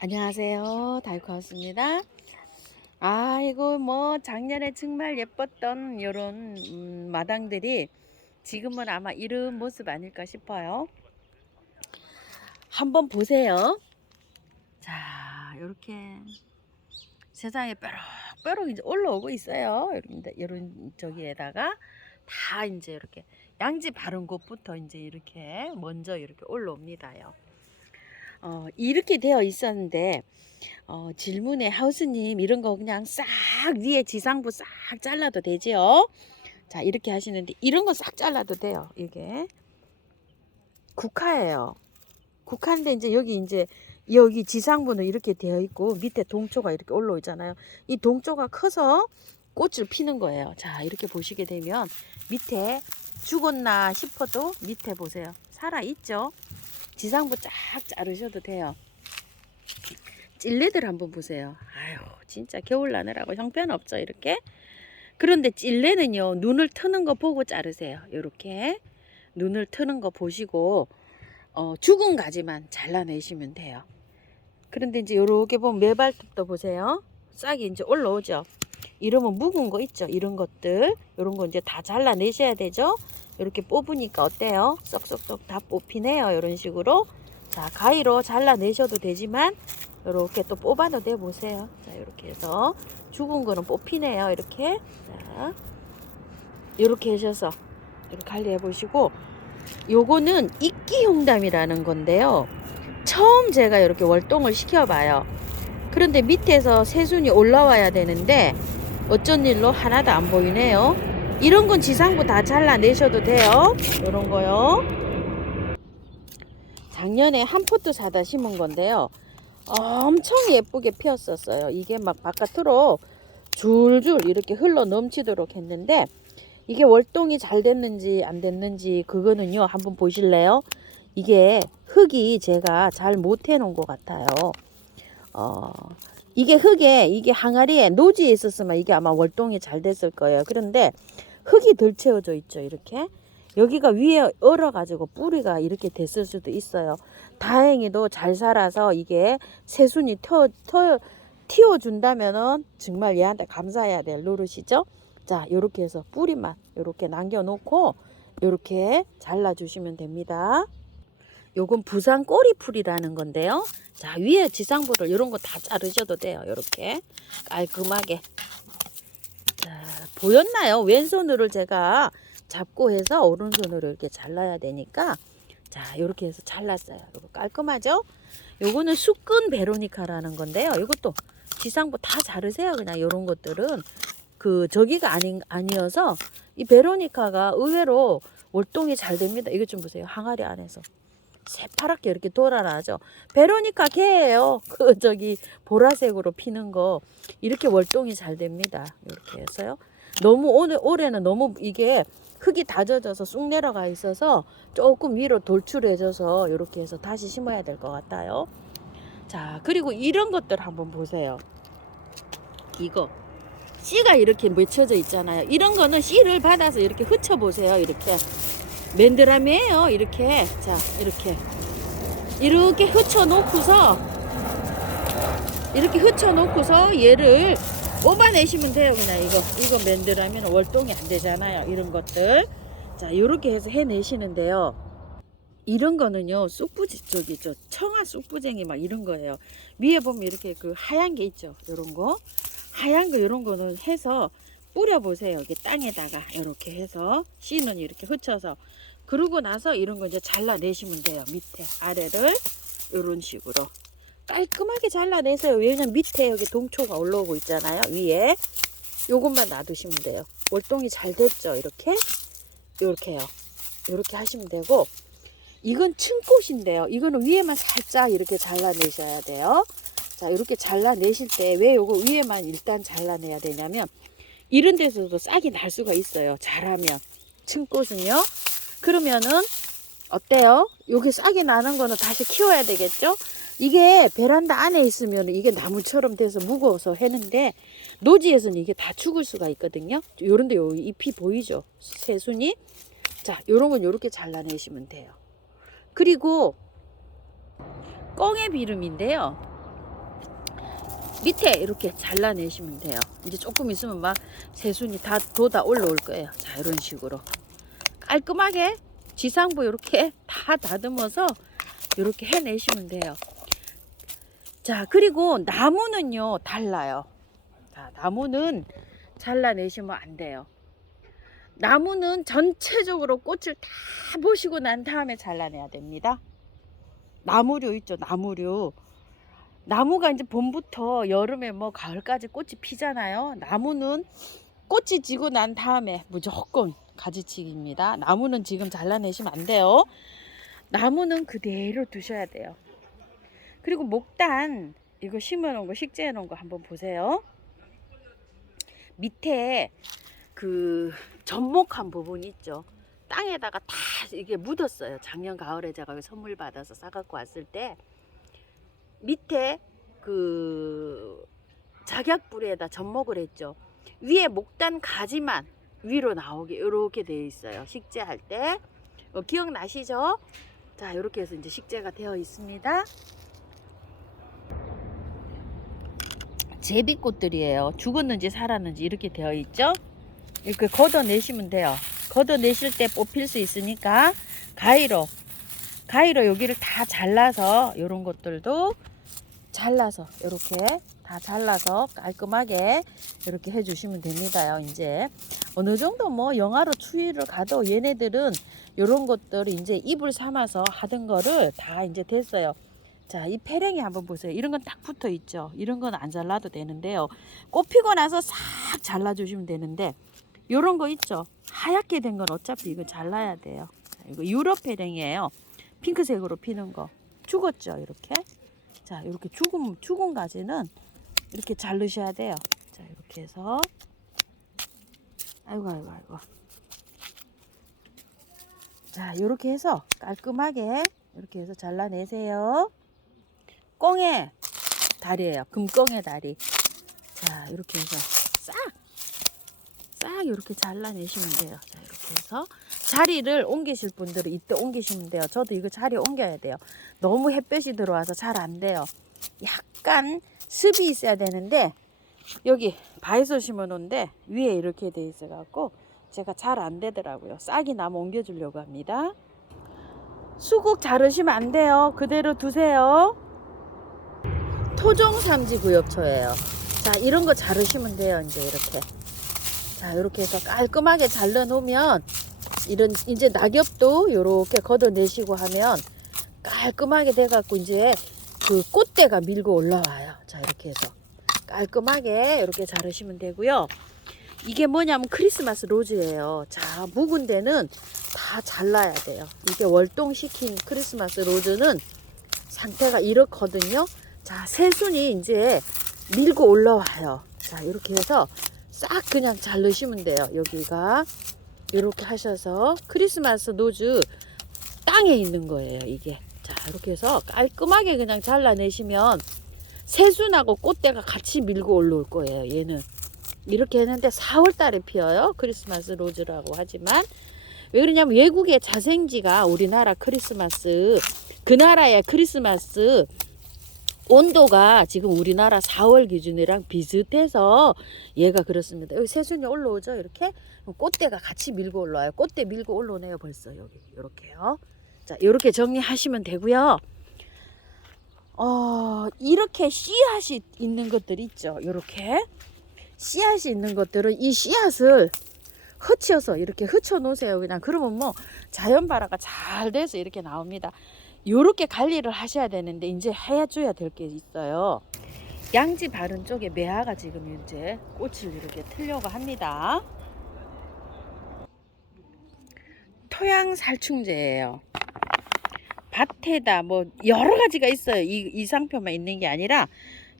안녕하세요. 달콤습니다. 아이고 뭐 작년에 정말 예뻤던 요런 마당들이 지금은 아마 이런 모습 아닐까 싶어요. 한번 보세요. 자, 요렇게 세상에 뾰록뾰록 이제 올라오고 있어요. 요런 저기에다가 다 이제 이렇게 양지 바른 곳부터 이제 이렇게 먼저 이렇게 올라옵니다요. 이렇게 되어 있었는데 질문에 하우스님 이런 거 그냥 싹 위에 지상부 싹 잘라도 되지요? 자, 이렇게 하시는데 이런 거 싹 잘라도 돼요. 이게 국화예요. 국화인데 이제 여기 지상부는 이렇게 되어 있고 밑에 동초가 이렇게 올라오잖아요. 이 동초가 커서 꽃을 피는 거예요. 자, 이렇게 보시게 되면 밑에 죽었나 싶어도 밑에 보세요. 살아 있죠? 지상부 쫙 자르셔도 돼요. 찔레들 한번 보세요. 아유, 진짜 겨울 나느라고 형편없죠, 이렇게. 그런데 찔레는요, 눈을 트는 거 보고 자르세요. 이렇게 눈을 트는 거 보시고 죽은 가지만 잘라내시면 돼요. 그런데 이제 요렇게 보면 매발톱도 보세요. 싹이 이제 올라오죠. 이러면 묵은 거 있죠. 이런 것들, 이런 거 이제 다 잘라내셔야 되죠. 이렇게 뽑으니까 어때요? 쏙쏙쏙 다 뽑히네요. 이런 식으로. 자, 가위로 잘라내셔도 되지만 이렇게 또 뽑아도 돼 보세요. 자, 이렇게 해서 죽은 거는 뽑히네요. 이렇게. 자, 이렇게 하셔서 이렇게 관리해 보시고, 요거는 이끼 홍담이라는 건데요. 처음 제가 이렇게 월동을 시켜봐요. 그런데 밑에서 새순이 올라와야 되는데 어쩐 일로 하나도 안 보이네요. 이런 건 지상부 다 잘라내셔도 돼요. 이런 거요. 작년에 한 포트 사다 심은 건데요. 엄청 예쁘게 피었었어요. 이게 막 바깥으로 줄줄 이렇게 흘러 넘치도록 했는데 이게 월동이 잘 됐는지 안 됐는지 그거는요, 한번 보실래요? 이게 흙이 제가 잘 못 해놓은 것 같아요. 이게 흙에, 이게 항아리에 노지에 있었으면 이게 아마 월동이 잘 됐을 거예요. 그런데 흙이 덜 채워져 있죠, 이렇게. 여기가 위에 얼어가지고 뿌리가 이렇게 됐을 수도 있어요. 다행히도 잘 살아서 이게 새순이 틔워준다면은 정말 얘한테 감사해야 될 노릇이죠. 자, 요렇게 해서 뿌리만 요렇게 남겨놓고 요렇게 잘라주시면 됩니다. 요건 부산 꼬리풀이라는 건데요. 자, 위에 지상부를 이런 거 다 자르셔도 돼요. 요렇게 깔끔하게. 자, 보였나요? 왼손으로 제가 잡고 해서 오른손으로 이렇게 잘라야 되니까, 자, 요렇게 해서 잘랐어요. 요거 깔끔하죠? 요거는 수끈 베로니카라는 건데요. 이것도 지상부 다 자르세요. 그냥 요런 것들은 저기가 아니어서 이 베로니카가 의외로 월동이 잘 됩니다. 이것 좀 보세요. 항아리 안에서 새파랗게 이렇게 돌아나죠. 베로니카 개예요. 보라색으로 피는 거 이렇게 월동이 잘 됩니다. 이렇게 해서요. 너무 올해는 너무 이게 흙이 다 젖어서 쑥 내려가 있어서 조금 위로 돌출해져서 이렇게 해서 다시 심어야 될 것 같아요. 자, 그리고 이런 것들 한번 보세요. 이거 씨가 이렇게 맺혀져 있잖아요. 이런 거는 씨를 받아서 이렇게 흩쳐 보세요. 이렇게 맨드라미예요. 이렇게. 자, 이렇게 흩쳐 놓고서 얘를 뽑아내시면 돼요. 그냥 이거 맨드라면 월동이 안 되잖아요. 이런 것들. 자, 이렇게 해서 해내시는데요. 이런 거는요, 청아 쑥부쟁이 막 이런 거예요. 위에 보면 이렇게 그 하얀 게 있죠. 요런 거. 하얀 거 요런 거는 해서 뿌려보세요. 이게 땅에다가 이렇게 해서 씨는 이렇게 흩쳐서. 그러고 나서 이런 거 이제 잘라내시면 돼요. 밑에 아래를 이런 식으로 깔끔하게 잘라내세요. 왜냐면 밑에 여기 동초가 올라오고 있잖아요. 위에 요것만 놔두시면 돼요. 월동이 잘 됐죠. 이렇게요. 이렇게 하시면 되고, 이건 층꽃인데요. 이거는 위에만 살짝 이렇게 잘라내셔야 돼요. 자, 이렇게 잘라내실 때 왜 요거 위에만 일단 잘라내야 되냐면 이런 데서도 싹이 날 수가 있어요. 잘하면. 층꽃은요. 그러면은 어때요? 여기 싹이 나는 거는 다시 키워야 되겠죠? 이게 베란다 안에 있으면 이게 나무처럼 돼서 무거워서 해는데 노지에서는 이게 다 죽을 수가 있거든요. 요런데 요 잎이 보이죠? 새순이. 자, 요런 건 요렇게 잘라내시면 돼요. 그리고 꽁의 비름인데요. 밑에 이렇게 잘라내시면 돼요. 이제 조금 있으면 막 새순이 다 돋아 올라올 거예요. 자, 이런 식으로 깔끔하게 지상부 이렇게 다 다듬어서 이렇게 해내시면 돼요. 자, 그리고 나무는요 달라요. 자, 나무는 잘라내시면 안 돼요. 나무는 전체적으로 꽃을 다 보시고 난 다음에 잘라내야 됩니다. 나무류 있죠, 나무류. 나무가 이제 봄부터 여름에 뭐 가을까지 꽃이 피잖아요. 나무는 꽃이 지고 난 다음에 무조건 가지치기입니다. 나무는 지금 잘라내시면 안 돼요. 나무는 그대로 두셔야 돼요. 그리고 목단 이거 심어놓은 거, 식재해 놓은 거 한번 보세요. 밑에 그 접목한 부분 있죠. 땅에다가 다 이게 묻었어요. 작년 가을에 제가 선물 받아서 싸갖고 왔을 때 밑에 그 작약불에다 접목을 했죠. 위에 목단 가지만 위로 나오게 이렇게 되어 있어요. 식재할 때 기억나시죠? 자, 이렇게 해서 이제 식재가 되어 있습니다. 제비꽃들이에요. 죽었는지 살았는지 이렇게 되어 있죠. 이렇게 걷어내시면 돼요. 걷어내실 때 뽑힐 수 있으니까 가위로 여기를 다 잘라서 이런 것들도 잘라서 이렇게 다 잘라서 깔끔하게 이렇게 해주시면 됩니다요. 이제 어느 정도 뭐 영하로 추위를 가도 얘네들은 이런 것들을 이제 입을 삼아서 하던 거를 다 이제 됐어요. 자, 이 페랭이 한번 보세요. 이런 건 딱 붙어 있죠. 이런 건 안 잘라도 되는데요. 꽃 피고 나서 싹 잘라주시면 되는데 요런 거 있죠. 하얗게 된 건 어차피 이거 잘라야 돼요. 자, 이거 유럽 페랭이에요. 핑크색으로 피는 거. 죽었죠, 이렇게. 자, 이렇게 죽은 가지는 이렇게 자르셔야 돼요. 자, 이렇게 해서 아이고. 자, 이렇게 해서 깔끔하게 이렇게 해서 잘라내세요. 꽁의 다리예요. 금꽁의 다리. 자, 이렇게 해서 싹 이렇게 잘라내시면 돼요. 자, 이렇게 해서 자리를 옮기실 분들은 이때 옮기시면 돼요. 저도 이거 자리 옮겨야 돼요. 너무 햇볕이 들어와서 잘 안 돼요. 약간 습이 있어야 되는데 여기 바이솔 심어 놓은데 위에 이렇게 돼 있어 갖고 제가 잘 안 되더라고요. 싹이 나면 옮겨 주려고 합니다. 수국 자르시면 안 돼요. 그대로 두세요. 토종삼지 구엽초예요. 자, 이런 거 자르시면 돼요. 이제 이렇게. 자, 이렇게 해서 깔끔하게 잘라 놓으면 이런 이제 낙엽도 이렇게 걷어내시고 하면 깔끔하게 돼 갖고 이제 그 꽃대가 밀고 올라와요. 자, 이렇게 해서 깔끔하게 이렇게 자르시면 되고요. 이게 뭐냐면 크리스마스 로즈예요. 자, 묵은 데는 다 잘라야 돼요. 이게 월동시킨 크리스마스 로즈는 상태가 이렇거든요. 자, 새순이 이제 밀고 올라와요. 자, 이렇게 해서 싹 그냥 자르시면 돼요. 여기가 이렇게 하셔서 크리스마스 로즈 땅에 있는 거예요, 이게. 자, 이렇게 해서 깔끔하게 그냥 잘라내시면 새순하고 꽃대가 같이 밀고 올라올 거예요. 얘는 이렇게 했는데 4월 달에 피어요. 크리스마스 로즈라고 하지만 왜 그러냐면 외국의 자생지가 우리나라 크리스마스, 그 나라의 크리스마스 온도가 지금 우리나라 4월 기준이랑 비슷해서 얘가 그렇습니다. 여기 새순이 올라오죠. 이렇게 꽃대가 같이 밀고 올라와요. 꽃대 밀고 올라오네요. 벌써 여기 이렇게요. 자, 이렇게 정리하시면 되고요. 이렇게 씨앗이 있는 것들 있죠. 이렇게 씨앗이 있는 것들은 이 씨앗을 흩쳐서 이렇게 흩쳐 놓으세요. 그냥 그러면 뭐 자연 발화가 잘 돼서 이렇게 나옵니다. 요렇게 관리를 하셔야 되는데 이제 해줘야 될 게 있어요. 양지 바른 쪽에 매화가 지금 이제 꽃을 이렇게 틀려고 합니다. 토양 살충제예요. 밭에다 뭐 여러 가지가 있어요. 이 상표만 있는 게 아니라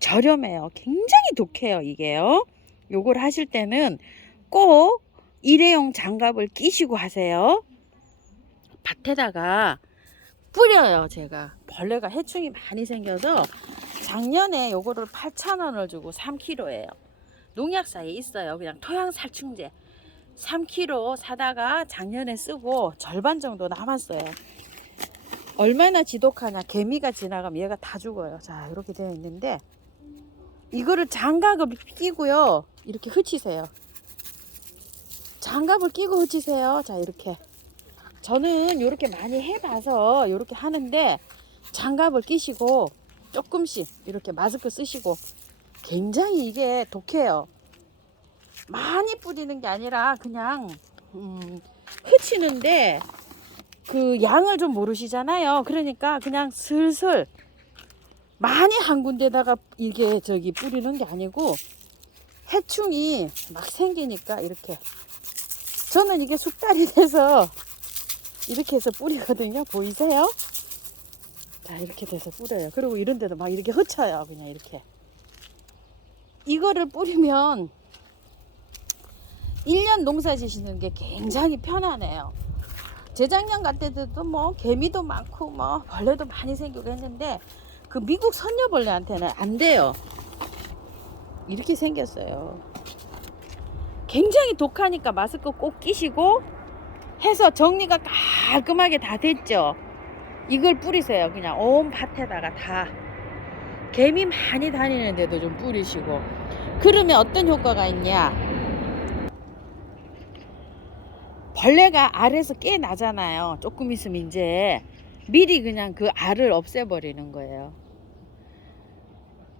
저렴해요. 굉장히 독해요, 이게요. 요걸 하실 때는 꼭 일회용 장갑을 끼시고 하세요. 밭에다가 뿌려요. 제가 벌레가 해충이 많이 생겨서 작년에 요거를 8,000원을 주고 3kg예요. 농약사에 있어요. 그냥 토양 살충제 3kg 사다가 작년에 쓰고 절반 정도 남았어요. 얼마나 지독하냐. 개미가 지나가면 얘가 다 죽어요. 자, 이렇게 되어 있는데 이거를 장갑을 끼고요. 이렇게 흩치세요. 장갑을 끼고 흩치세요. 자, 이렇게. 저는 이렇게 많이 해봐서 이렇게 하는데 장갑을 끼시고 조금씩 이렇게 마스크 쓰시고 굉장히 이게 독해요. 많이 뿌리는 게 아니라 그냥 흩치는데 그 양을 좀 모르시잖아요. 그러니까 그냥 슬슬 많이 한 군데다가 이게 저기 뿌리는 게 아니고 해충이 막 생기니까 이렇게. 저는 이게 숙달이 돼서 이렇게 해서 뿌리거든요. 보이세요? 자, 이렇게 돼서 뿌려요. 그리고 이런 데도 막 이렇게 흩쳐요. 그냥 이렇게. 이거를 뿌리면 1년 농사 지시는 게 굉장히 편하네요. 재작년 같을 때도 뭐 개미도 많고 뭐 벌레도 많이 생기고 했는데 그 미국 선녀벌레한테는 안 돼요. 이렇게 생겼어요. 굉장히 독하니까 마스크 꼭 끼시고 해서 정리가 깔끔하게 다 됐죠. 이걸 뿌리세요. 그냥 온 밭에다가 다. 개미 많이 다니는데도 좀 뿌리시고. 그러면 어떤 효과가 있냐? 벌레가 알에서 깨나잖아요. 조금 있으면 이제 미리 그냥 그 알을 없애버리는 거예요.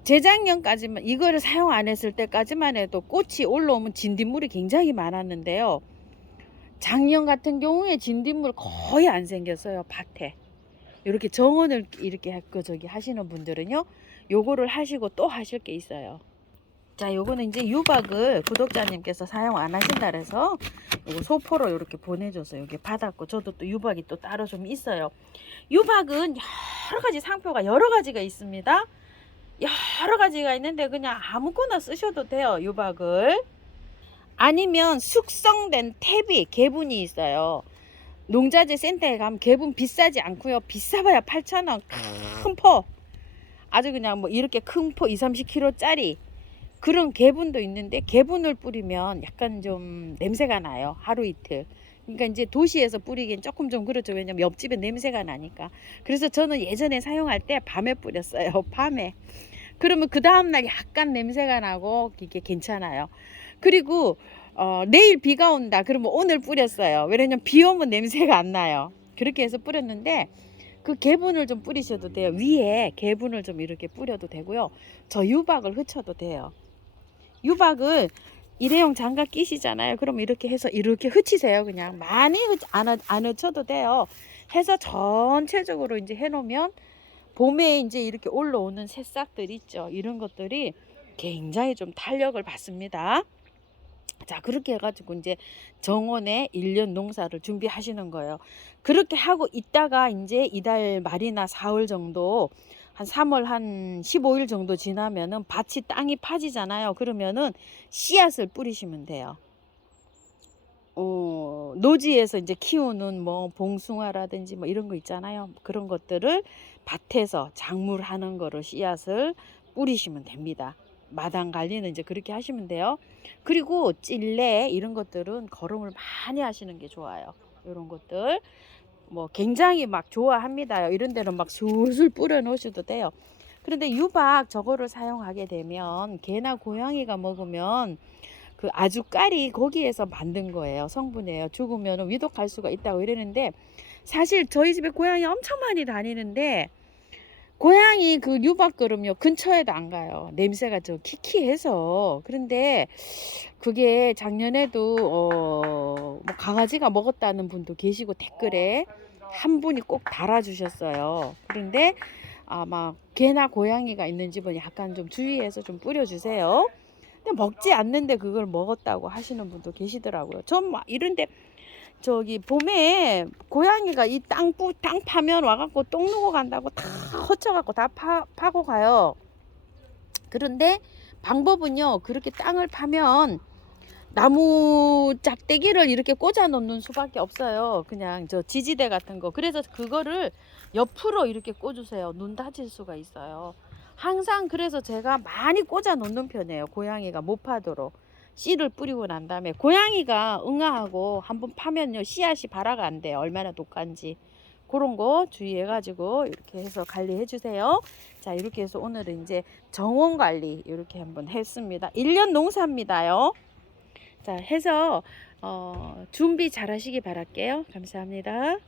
재작년까지만 이거를 사용 안 했을 때까지만 해도 꽃이 올라오면 진딧물이 굉장히 많았는데요. 작년 같은 경우에 진딧물 거의 안 생겼어요. 밭에. 이렇게 정원을 이렇게 저기 하시는 분들은요, 요거를 하시고 또 하실 게 있어요. 자, 요거는 이제 유박을 구독자님께서 사용 안 하신다 그래서 요거 소포로 이렇게 보내줘서 여기 받았고, 저도 또 유박이 또 따로 좀 있어요. 유박은 여러 가지 상표가 여러 가지가 있습니다. 여러 가지가 있는데 그냥 아무거나 쓰셔도 돼요. 유박을. 아니면 숙성된 태비 개분이 있어요. 농자재 센터에 가면 개분 비싸지 않고요. 비싸봐야 8,000원. 큰 포. 아주 그냥 뭐 이렇게 큰 포 20-30kg 짜리 그런 개분도 있는데, 개분을 뿌리면 약간 좀 냄새가 나요. 하루 이틀. 그러니까 이제 도시에서 뿌리기엔 조금 좀 그렇죠. 왜냐면 옆집에 냄새가 나니까. 그래서 저는 예전에 사용할 때 밤에 뿌렸어요. 밤에. 그러면 그 다음날 약간 냄새가 나고 이게 괜찮아요. 그리고 내일 비가 온다 그러면 오늘 뿌렸어요. 왜냐면 비 오면 냄새가 안 나요. 그렇게 해서 뿌렸는데 그 개분을 좀 뿌리셔도 돼요. 위에 개분을 좀 이렇게 뿌려도 되고요. 저 유박을 흩쳐도 돼요. 유박을 일회용 장갑 끼시잖아요. 그럼 이렇게 해서 이렇게 흩치세요. 그냥 많이 안 흩쳐도 돼요. 해서 전체적으로 이제 해놓으면 봄에 이제 이렇게 올라오는 새싹들 있죠. 이런 것들이 굉장히 좀 탄력을 받습니다. 자, 그렇게 해가지고 이제 정원에 1년 농사를 준비하시는 거예요. 그렇게 하고 있다가 이제 이달 말이나 4월 정도, 한 3월 한 15일 정도 지나면은 밭이 땅이 파지잖아요. 그러면은 씨앗을 뿌리시면 돼요. 노지에서 이제 키우는 뭐 봉숭아라든지 뭐 이런 거 있잖아요. 그런 것들을 밭에서 작물하는 거를 씨앗을 뿌리시면 됩니다. 마당 관리는 이제 그렇게 하시면 돼요. 그리고 찔레 이런 것들은 거름을 많이 하시는 게 좋아요. 이런 것들 뭐 굉장히 막 좋아합니다. 이런 데는 막 술술 뿌려 놓으셔도 돼요. 그런데 유박 저거를 사용하게 되면 개나 고양이가 먹으면 그 아주까리 거기에서 만든 거예요. 성분이에요. 죽으면 위독할 수가 있다고 이러는데, 사실 저희 집에 고양이 엄청 많이 다니는데 고양이 그 유박그름요 근처에도 안 가요. 냄새가 저 키키해서. 그런데 그게 작년에도 뭐 강아지가 먹었다는 분도 계시고 댓글에 한 분이 꼭 달아주셨어요. 그런데 아마 개나 고양이가 있는 집은 약간 좀 주의해서 좀 뿌려주세요. 근데 먹지 않는데 그걸 먹었다고 하시는 분도 계시더라고요. 전 막 이런데 저기 봄에 고양이가 이 땅 파면 와갖고 똥 누고 간다고 다 헛쳐갖고 다 파고 가요. 그런데 방법은요, 그렇게 땅을 파면 나무 짝대기를 이렇게 꽂아 놓는 수밖에 없어요. 그냥 저 지지대 같은 거. 그래서 그거를 옆으로 이렇게 꽂으세요. 눈 다칠 수가 있어요. 항상 그래서 제가 많이 꽂아 놓는 편이에요. 고양이가 못 파도록. 씨를 뿌리고 난 다음에 고양이가 응아하고 한번 파면요 씨앗이 발화가 안 돼요. 얼마나 독한지. 그런 거 주의해 가지고 이렇게 해서 관리해 주세요. 자, 이렇게 해서 오늘은 이제 정원 관리 이렇게 한번 했습니다. 1년 농사입니다요. 자, 해서 준비 잘 하시기 바랄게요. 감사합니다.